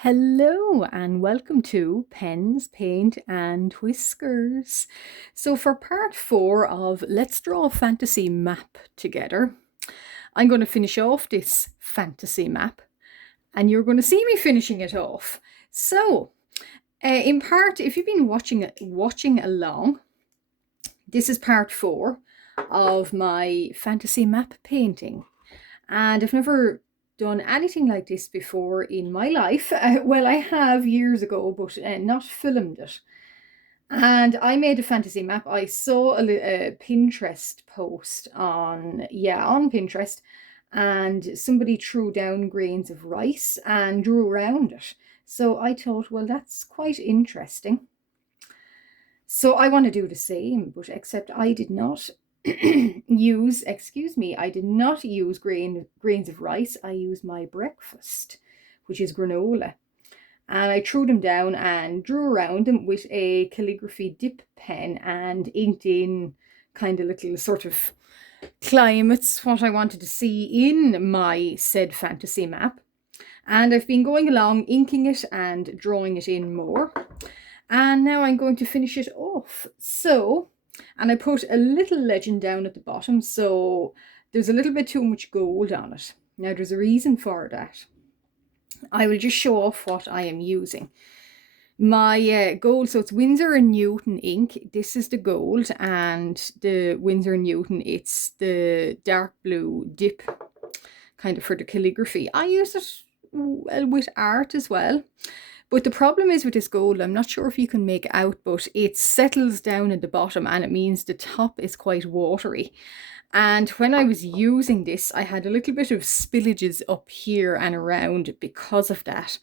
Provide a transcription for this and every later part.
Hello and welcome to Pens, Paint and Whiskers. So for part 4 of Let's Draw a Fantasy Map Together, I'm going to finish off this fantasy map and you're going to see me finishing it off. So in part, if you've been watching along, this is part 4 of my fantasy map painting. And I've never done anything like this before in my life. Well, I have years ago, but not filmed it. And I made a fantasy map. I saw a Pinterest post on Pinterest, and somebody threw down grains of rice and drew around it. So I thought, well, that's quite interesting. So I want to do the same, but except I did not I did not use grains of rice. I used my breakfast, which is granola. And I threw them down and drew around them with a calligraphy dip pen and inked in kind of little sort of climates, what I wanted to see in my said fantasy map. And I've been going along inking it and drawing it in more. And now I'm going to finish it off. So, and I put a little legend down at the bottom, so there's a little bit too much gold on it. Now there's a reason for that. I will just show off what I am using. My gold, so it's Winsor & Newton ink. This is the gold, and the Winsor & Newton, it's the dark blue dip, kind of for the calligraphy. I use it with art as well. But the problem is with this gold, I'm not sure if you can make out, but it settles down at the bottom and it means the top is quite watery. And when I was using this, I had a little bit of spillages up here and around because of that.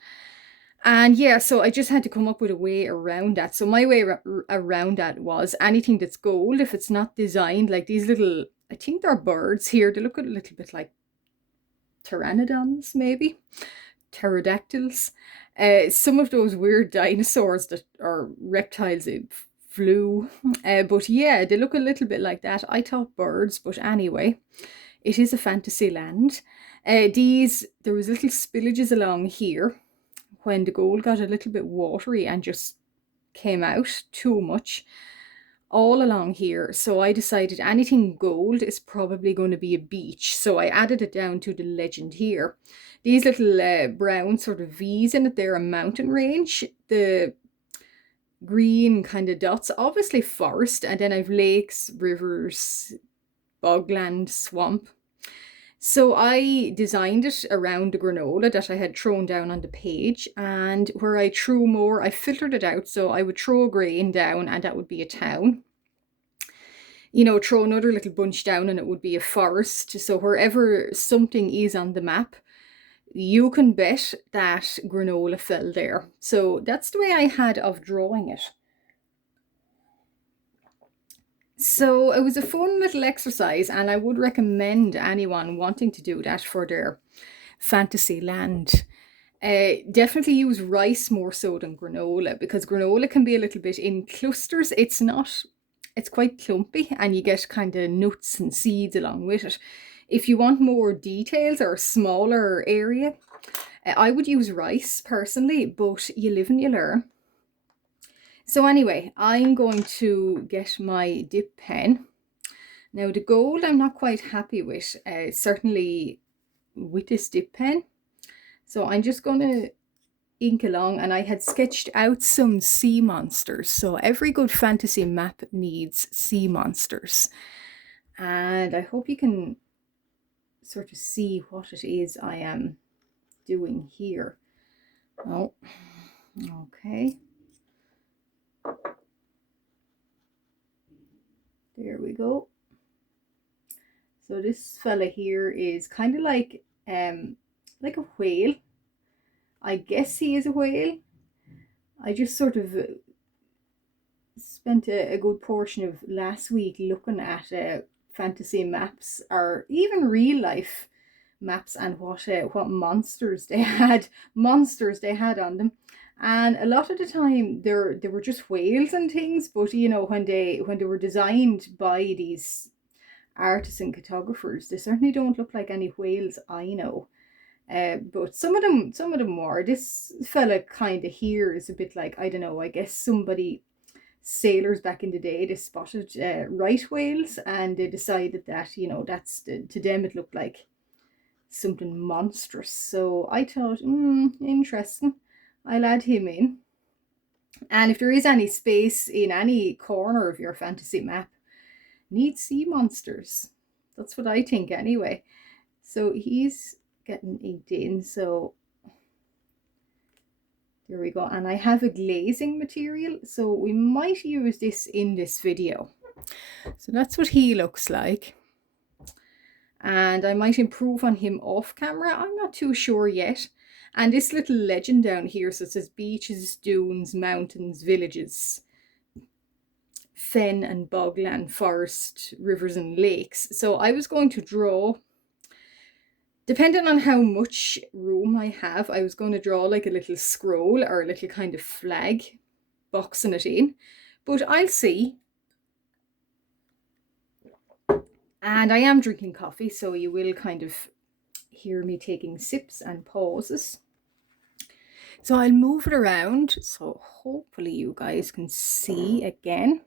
And yeah, so I just had to come up with a way around that. So my way around that was anything that's gold, if it's not designed, like these little, I think they're birds here. They look a little bit like pteranodons, maybe. Pterodactyls. Some of those weird dinosaurs that are reptiles flew. But yeah, they look a little bit like that. I thought birds, but anyway, it is a fantasy land. There was little spillages along here when the gold got a little bit watery and just came out too much all along here. So I decided anything gold is probably going to be a beach. So I added it down to the legend here. These little brown sort of V's in it, they're a mountain range. The green kind of dots, obviously forest, and then I've lakes, rivers, bogland, swamp. So I designed it around the granola that I had thrown down on the page, and where I threw more, I filtered it out. So I would throw a grain down and that would be a town. You know, throw another little bunch down and it would be a forest. So wherever something is on the map, you can bet that granola fell there. So that's the way I had of drawing it. So it was a fun little exercise, and I would recommend anyone wanting to do that for their fantasy land. Definitely use rice more so than granola, because granola can be a little bit in clusters. It's quite clumpy and you get kind of nuts and seeds along with it. If you want more details or a smaller area, I would use rice personally, but you live and you learn. So anyway, I'm going to get my dip pen. Now the gold I'm not quite happy with, certainly with this dip pen. So I'm just going to ink along, and I had sketched out some sea monsters. So every good fantasy map needs sea monsters. And I hope you can sort of see what it is I am doing here. Oh, okay. There we go. So this fella here is kind of like a whale. I guess he is a whale. I just sort of spent a good portion of last week looking at fantasy maps, or even real life maps, and what monsters they had on them. And a lot of the time they were just whales and things, but you know, when they were designed by these artists and cartographers, they certainly don't look like any whales I know. But some of them were. This fella kind of here is a bit like, I don't know, I guess sailors back in the day, they spotted right whales, and they decided that, you know, to them it looked like something monstrous. So I thought, interesting, I'll add him in. And if there is any space in any corner of your fantasy map, need sea monsters. That's what I think anyway. So he's getting inked in. So there we go. And I have a glazing material, so we might use this in this video. So that's what he looks like. And I might improve on him off camera. I'm not too sure yet. And this little legend down here, so it says beaches, dunes, mountains, villages, fen and bogland, forest, rivers and lakes. So I was going to draw, depending on how much room I have, I was going to draw like a little scroll or a little kind of flag boxing it in. But I'll see. And I am drinking coffee, so you will kind of hear me taking sips and pauses. So I'll move it around, so hopefully you guys can see again.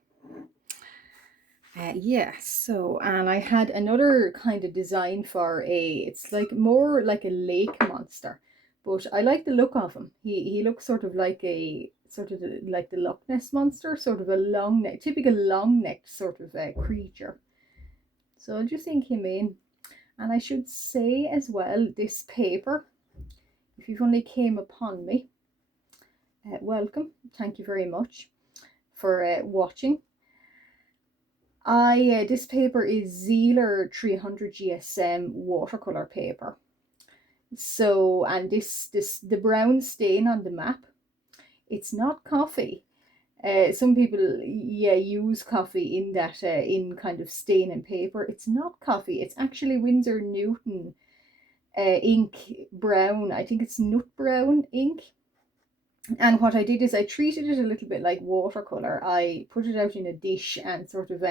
Yeah, so, and I had another kind of design for it's like more like a lake monster, but I like the look of him. He looks sort of like like the Loch Ness monster, sort of a long neck, typical long necked sort of creature. So I'll just ink him in. And I should say as well, this paper, if you've only came upon me, welcome, thank you very much for watching. This paper is Zealer 300 GSM watercolor paper. So, and the brown stain on the map, it's not coffee. Some people, use coffee in that, in kind of stain and paper. It's not coffee. It's actually Winsor Newton ink brown. I think it's nut brown ink. And what I did is I treated it a little bit like watercolor. I put it out in a dish and sort of,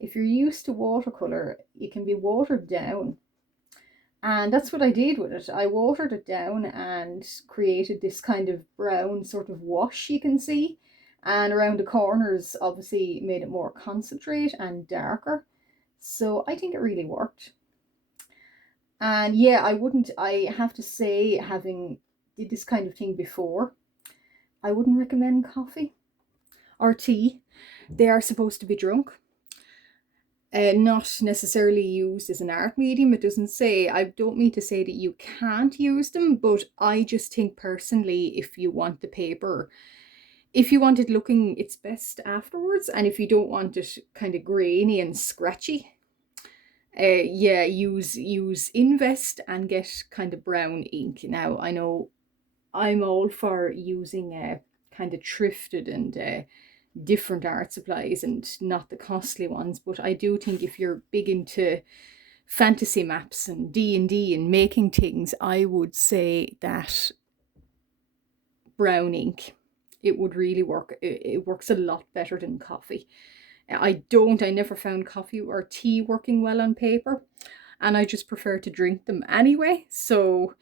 if you're used to watercolor, it can be watered down. And that's what I did with it. I watered it down and created this kind of brown sort of wash you can see. And around the corners, obviously, made it more concentrate and darker. So I think it really worked. And yeah, I have to say, having did this kind of thing before, I wouldn't recommend coffee or tea. They are supposed to be drunk. Not necessarily used as an art medium. It doesn't say, I don't mean to say that you can't use them, but I just think personally, if you want the paper, if you want it looking its best afterwards, and if you don't want it kind of grainy and scratchy, yeah, use Invest and get kind of brown ink. Now, I know I'm all for using kind of thrifted and different art supplies and not the costly ones, but I do think if you're big into fantasy maps and D&D and making things, I would say that brown ink, it would really work. It works a lot better than coffee. I never found coffee or tea working well on paper, and I just prefer to drink them anyway. So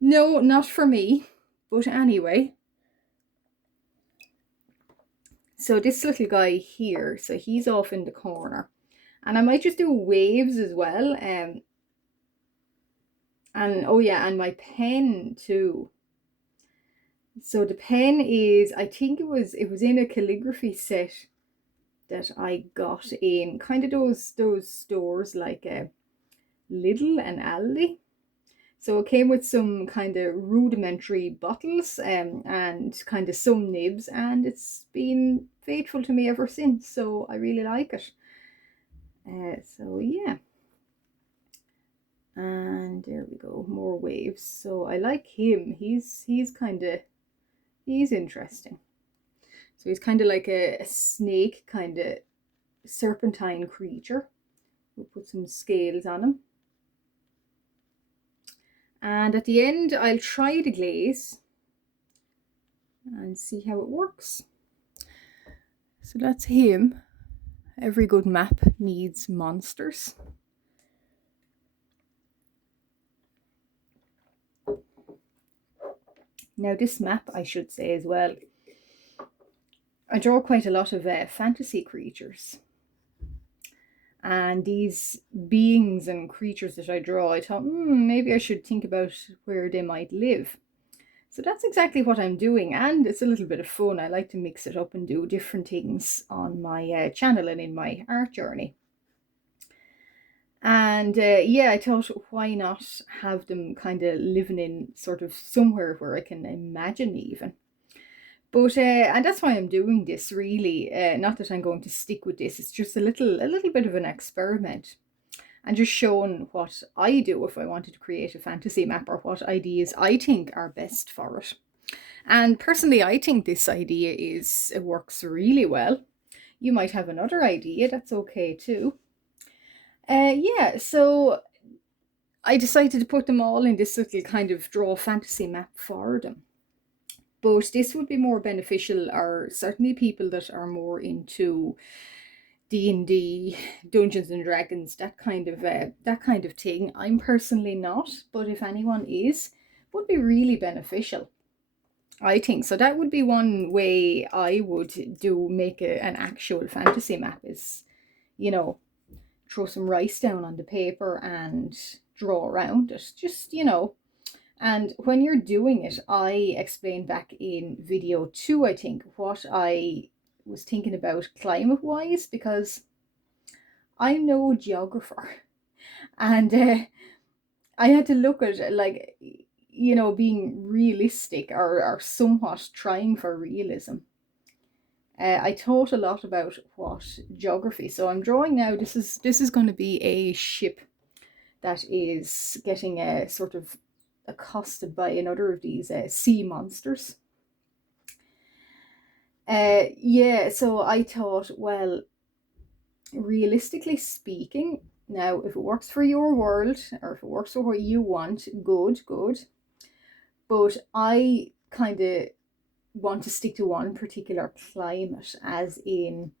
no, not for me, but anyway. So this little guy here, so he's off in the corner, and I might just do waves as well. And oh yeah, and my pen too. So the pen is, I think it was in a calligraphy set that I got in kind of those stores like Lidl and Aldi. So it came with some kind of rudimentary bottles and kind of some nibs, and it's been faithful to me ever since. So I really like it. So yeah. And there we go, more waves. So I like him. He's interesting. So he's kind of like a snake, kind of serpentine creature. We'll put some scales on him. And at the end, I'll try the glaze and see how it works. So that's him. Every good map needs monsters. Now this map, I should say as well, I draw quite a lot of fantasy creatures. And these beings and creatures that I draw, I thought, maybe I should think about where they might live. So that's exactly what I'm doing, and it's a little bit of fun. I like to mix it up and do different things on my channel and in my art journey. And yeah, I thought, why not have them kind of living in sort of somewhere where I can imagine even. But and that's why I'm doing this, really. Not that I'm going to stick with this. It's just a little bit of an experiment, and just showing what I do if I wanted to create a fantasy map, or what ideas I think are best for it. And personally, I think this idea it works really well. You might have another idea, that's okay too. Yeah, so I decided to put them all in this little kind of draw fantasy map for them. But this would be more beneficial, or certainly people that are more into D&D, Dungeons and Dragons, that kind of thing. I'm personally not, but if anyone is, would be really beneficial, I think. So that would be one way I would make an actual fantasy map, is, you know, throw some rice down on the paper and draw around it. Just, and when you're doing it, I explained back in video 2, I think, what I was thinking about climate-wise, because I'm no geographer. And I had to look at, like, being realistic, or somewhat trying for realism. I taught a lot about what geography. So I'm drawing now. This is going to be a ship that is getting sort of accosted by another of these sea monsters. Yeah, so I thought, well, realistically speaking, now if it works for your world, or if it works for what you want, good. But I kind of want to stick to one particular climate, as in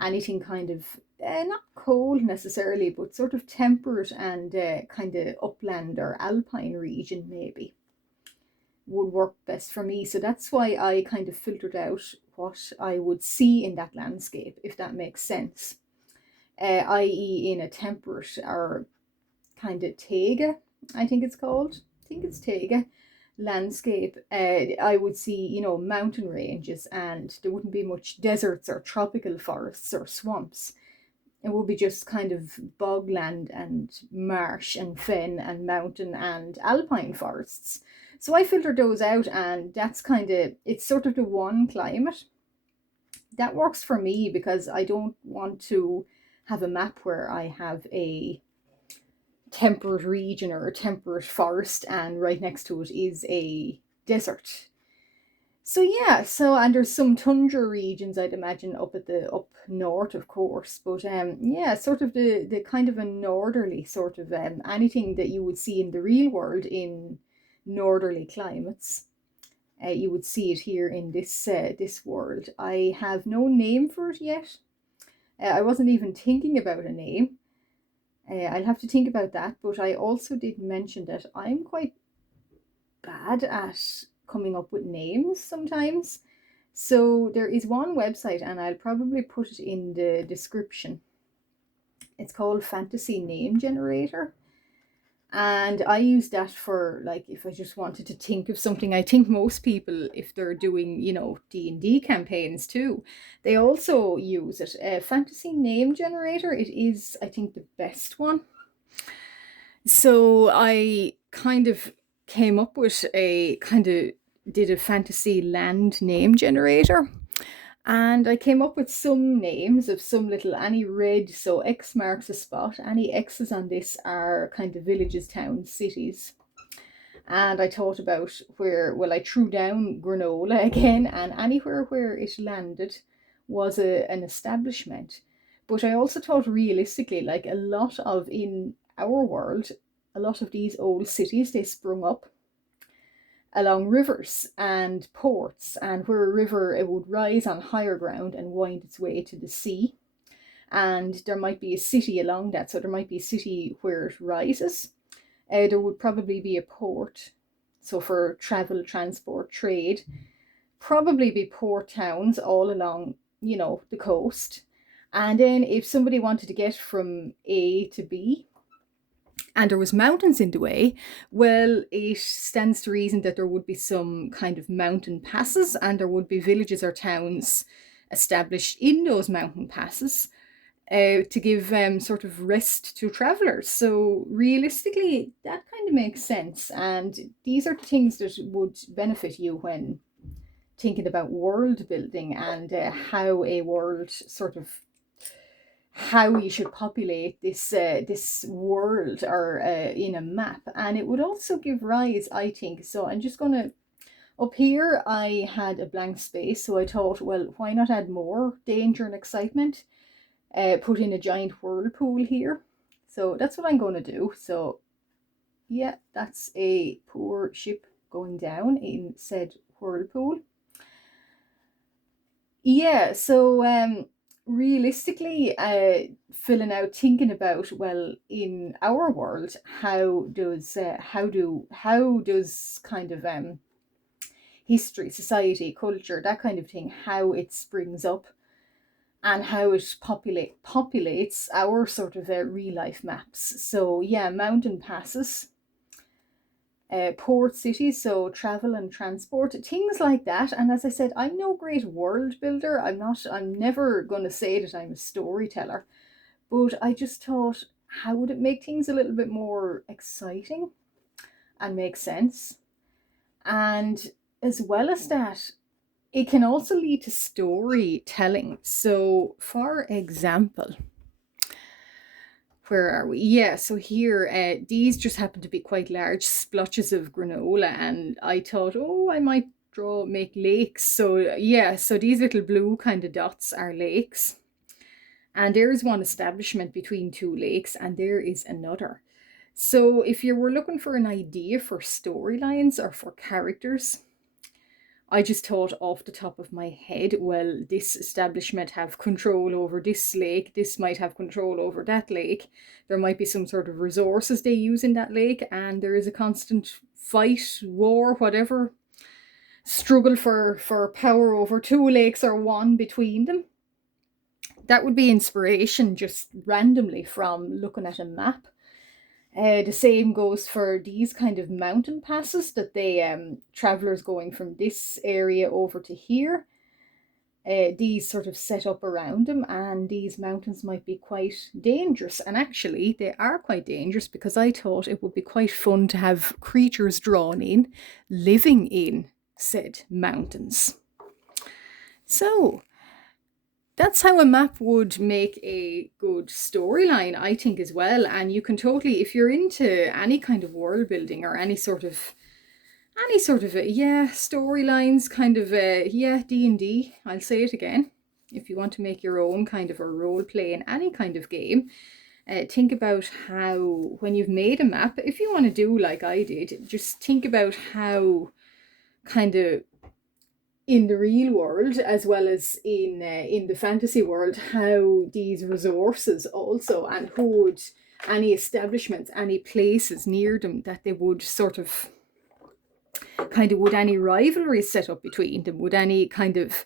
anything kind of not cold necessarily, but sort of temperate and kind of upland or alpine region maybe would work best for me. So that's why I kind of filtered out what I would see in that landscape, if that makes sense. I.e. in a temperate, or kind of taiga, I think it's called. I think it's taiga landscape. I would see, mountain ranges, and there wouldn't be much deserts or tropical forests or swamps. It would be just kind of bogland and marsh and fen and mountain and alpine forests. So I filtered those out, and it's sort of the one climate that works for me, because I don't want to have a map where I have a temperate region or a temperate forest and right next to it is a desert. So yeah, and there's some tundra regions, I'd imagine, up north, of course. But yeah, sort of the kind of a northerly sort of anything that you would see in the real world in northerly climates. You would see it here in this world. I have no name for it yet. I wasn't even thinking about a name. I'll have to think about that. But I also did mention that I'm quite bad at coming up with names sometimes. So there is one website, and I'll probably put it in the description. It's called Fantasy Name Generator. And I use that for, like, if I just wanted to think of something. I think most people, if they're doing, D&D campaigns too, they also use it. Fantasy Name Generator, it is, I think, the best one. So I kind of came up with did a fantasy land name generator. And I came up with some names of some little, any red, so X marks a spot. Any X's on this are kind of villages, towns, cities. And I thought about I threw down granola again, and anywhere where it landed was an establishment. But I also thought realistically, like in our world, a lot of these old cities, they sprung up along rivers and ports, and where a river, it would rise on higher ground and wind its way to the sea. And there might be a city along that, so there might be a city where it rises. There would probably be a port so for travel, transport, trade, probably be port towns all along, the coast. And then if somebody wanted to get from A to B and there was mountains in the way, well, it stands to reason that there would be some kind of mountain passes and there would be villages or towns established in those mountain passes to give sort of rest to travelers. So realistically, that kind of makes sense. And these are things that would benefit you when thinking about world building and how a world sort of how you should populate this world or in a map. And it would also give rise, I think. So I'm just going to up here I had a blank space, so I thought, well, why not add more danger and excitement? Put in a giant whirlpool here. So that's what I'm going to do. So yeah, that's a poor ship going down in said whirlpool. Yeah, so realistically, filling out, thinking about, well, in our world, how does kind of history, society, culture, that kind of thing, how it springs up and how it populates our sort of real life maps. So yeah, mountain passes, port cities, so travel and transport, things like that. And as I said, I'm no great world builder. I'm never going to say that I'm a storyteller, but I just thought, how would it make things a little bit more exciting and make sense? And as well as that, it can also lead to storytelling. So, for example, where are we? Yeah, so here, these just happen to be quite large splotches of granola, and I thought, oh, I might make lakes. So, yeah, so these little blue kind of dots are lakes. And there is one establishment between two lakes, and there is another. So, if you were looking for an idea for storylines or for characters, I just thought off the top of my head, well, this establishment have control over this lake, this might have control over that lake. There might be some sort of resources they use in that lake, and there is a constant fight, war, whatever, struggle for power over two lakes or one between them. That would be inspiration just randomly from looking at a map. The same goes for these kind of mountain passes that they travelers going from this area over to here. These sort of set up around them, and these mountains might be quite dangerous. And actually, they are quite dangerous because I thought it would be quite fun to have creatures drawn in, living in said mountains. So that's how a map would make a good storyline, I think, as well. And you can totally, if you're into any kind of world building or any sort of storylines, kind of D&D, I'll say it again. If you want to make your own kind of a role play in any kind of game, think about how, when you've made a map, if you want to do like I did, just think about how kind of in the real world as well as in the fantasy world, how these resources also, and who would, any establishments, any places near them that they would sort of kind of, would any rivalries set up between them, would any kind of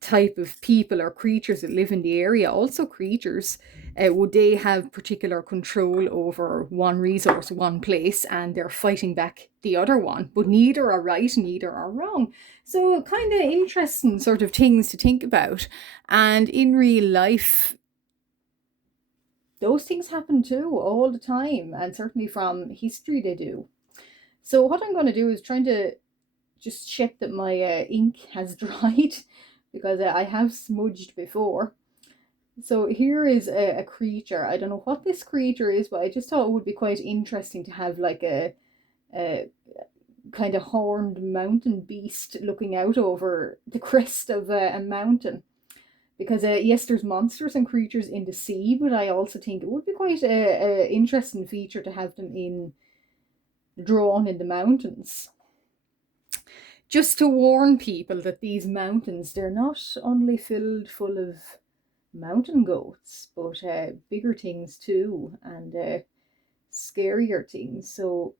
type of people or creatures that live in the area, also creatures, would they have particular control over one resource, one place, and they're fighting back the other one, but neither are right, neither are wrong. So kind of interesting sort of things to think about. And in real life, those things happen too all the time, and certainly from history they do. So what I'm going to do is trying to just check that my ink has dried, because I have smudged before. So here is a creature. I don't know what this creature is, but I just thought it would be quite interesting to have like a kind of horned mountain beast looking out over the crest of a mountain. Because yes, there's monsters and creatures in the sea, but I also think it would be quite a interesting feature to have them drawn in the mountains. Just to warn people that these mountains, they're not only filled full of mountain goats, but bigger things too, and scarier things. So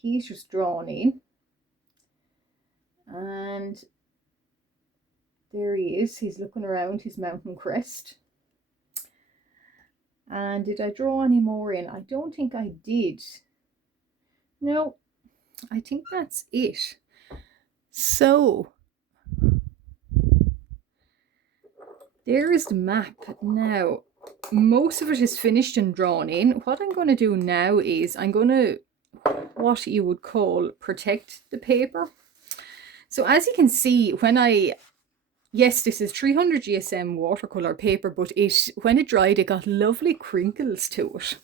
he's just drawn in. And there he is. He's looking around his mountain crest. And did I draw any more in? I don't think I did. No, I think that's it. So there is the map. Now, most of it is finished and drawn in. What I'm going to do now is I'm going to, what you would call, protect the paper. So as you can see, yes, this is 300 GSM watercolor paper, but when it dried, it got lovely crinkles to it.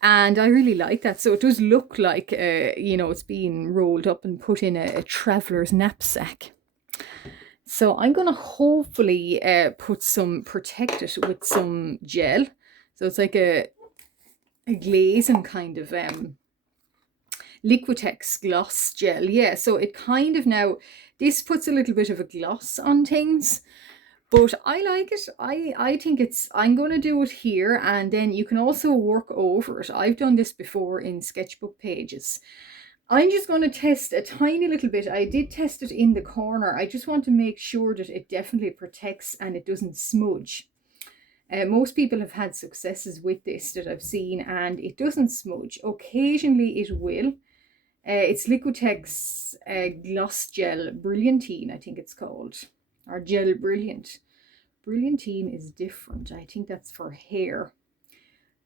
And I really like that. So it does look like, it's being rolled up and put in a traveler's knapsack. So I'm going to hopefully protect it with some gel. So it's like a glazing kind of Liquitex gloss gel. Yeah, so it kind of now, this puts a little bit of a gloss on things. But I like it. I think I'm going to do it here, and then you can also work over it. I've done this before in sketchbook pages. I'm just going to test a tiny little bit. I did test it in the corner. I just want to make sure that it definitely protects and it doesn't smudge. Most people have had successes with this that I've seen, and it doesn't smudge. Occasionally it will. It's Liquitex Gloss Gel Brilliantine, I think it's called. Or Gel Brilliant. Brilliantine is different. I think that's for hair.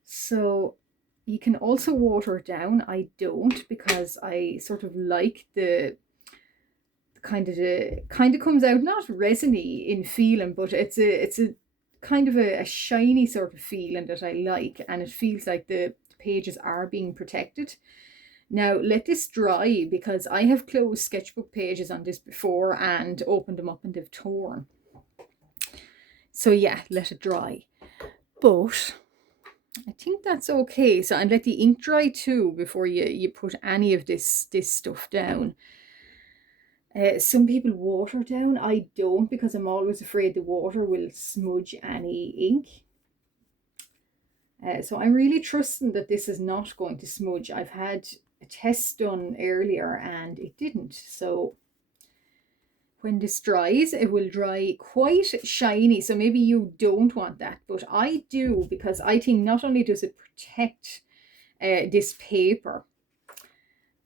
So you can also water it down. I don't, because I sort of like the kind of comes out not resiny in feeling, but it's a kind of a shiny sort of feeling that I like, and it feels like the pages are being protected. Now let this dry, because I have closed sketchbook pages on this before and opened them up and they've torn. So yeah, let it dry. But I think that's okay. So, and let the ink dry too before you put any of this stuff down. Some people water down. I don't, because I'm always afraid the water will smudge any ink. So I'm really trusting that this is not going to smudge. I've had a test done earlier and it didn't. So when this dries, it will dry quite shiny. So maybe you don't want that, but I do, because I think not only does it protect this paper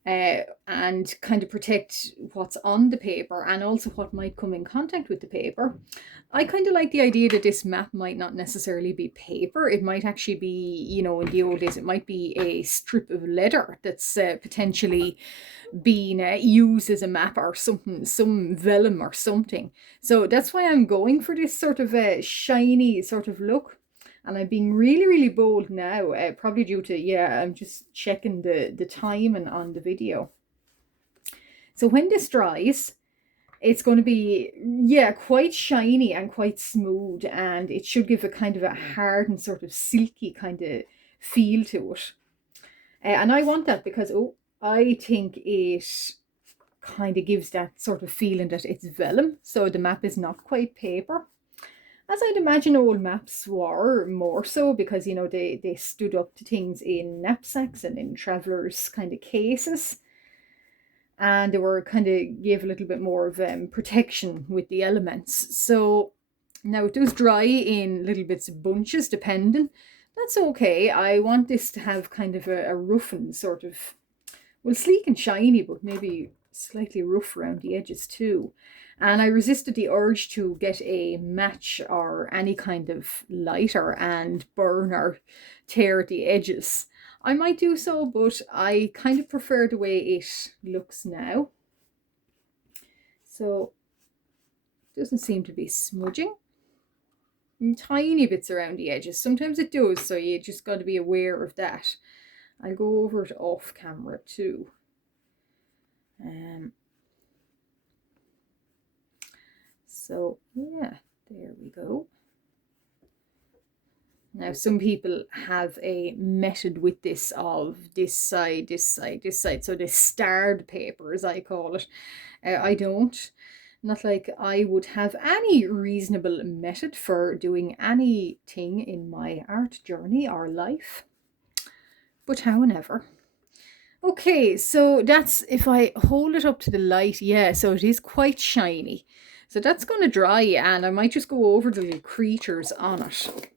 and kind of protect what's on the paper and also what might come in contact with the paper. I kind of like the idea that this map might not necessarily be paper. It might actually be, in the old days, it might be a strip of leather that's potentially being used as a map or something, some vellum or something. So that's why I'm going for this sort of shiny sort of look. And I'm being really, really bold now, probably due to, I'm just checking the timing on the video. So when this dries, it's going to be, quite shiny and quite smooth, and it should give a kind of a hard and sort of silky kind of feel to it. And I want that because, I think it kind of gives that sort of feeling that it's vellum, so the map is not quite paper. As I'd imagine old maps were, more so, because, they stood up to things in knapsacks and in travellers' kind of cases. And they were kind of gave a little bit more of protection with the elements. So now it does dry in little bits of bunches, depending. That's okay. I want this to have kind of a roughened sort of, well, sleek and shiny, but maybe slightly rough around the edges too. And I resisted the urge to get a match or any kind of lighter and burn or tear at the edges. I might do so, but I kind of prefer the way it looks now. So it doesn't seem to be smudging. And tiny bits around the edges. Sometimes it does, so you just got to be aware of that. I'll go over it off camera too. So yeah, there we go. Now some people have a method with this of this side, this side, this side. So this starred paper, as I call it. I don't. Not like I would have any reasonable method for doing anything in my art journey or life. But however, Okay, so that's, if I hold it up to the light, yeah, so it is quite shiny. So that's going to dry, and I might just go over the little creatures on it.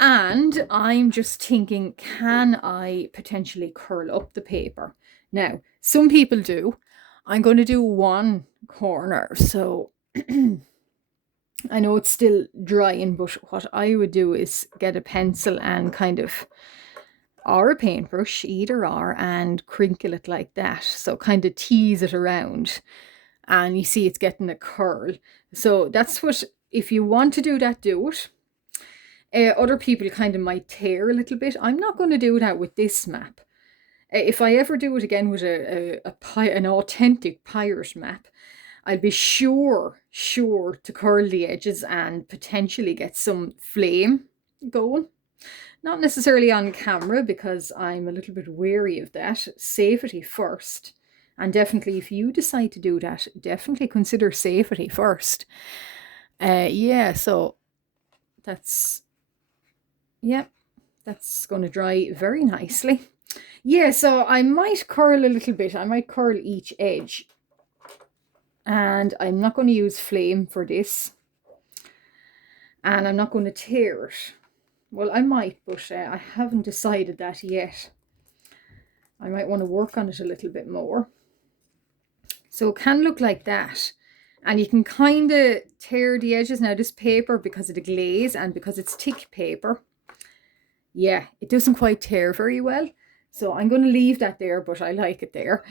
And I'm just thinking, can I potentially curl up the paper? Now, some people do. I'm going to do one corner. So I know it's still drying, but what I would do is get a pencil and kind of, or a paintbrush, either or, and crinkle it like that. So kind of tease it around. And you see it's getting a curl. So that's what, if you want to do that, do it. Other people kind of might tear a little bit. I'm not going to do that with this map. If I ever do it again with an authentic pirate map, I'll be sure to curl the edges and potentially get some flame going. Not necessarily on camera, because I'm a little bit wary of that. Safety first. And definitely, if you decide to do that, definitely consider safety first. Yeah, so that's, yeah, that's going to dry very nicely. Yeah, so I might curl a little bit. I might curl each edge. And I'm not going to use flame for this. And I'm not going to tear it. Well, I might, but I haven't decided that yet. I might want to work on it a little bit more. So it can look like that. And you can kind of tear the edges. Now this paper, because of the glaze and because it's thick paper, yeah, it doesn't quite tear very well. So I'm going to leave that there, but I like it there.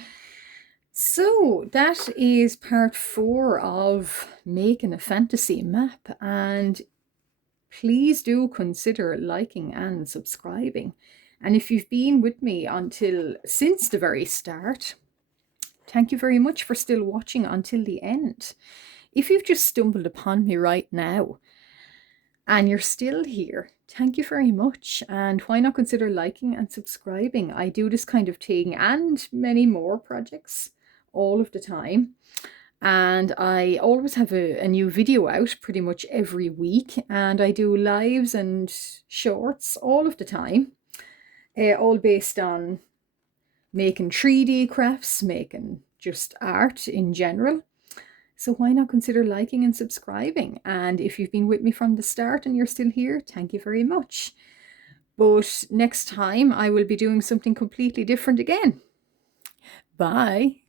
So that is part 4 of making a fantasy map. And please do consider liking and subscribing. And if you've been with me since the very start, thank you very much for still watching until the end. If you've just stumbled upon me right now and you're still here, thank you very much. And why not consider liking and subscribing? I do this kind of thing and many more projects all of the time. And I always have a new video out pretty much every week. And I do lives and shorts all of the time. All based on making 3D crafts, making just art in general. So why not consider liking and subscribing? And if you've been with me from the start and you're still here, thank you very much. But next time I will be doing something completely different again. Bye.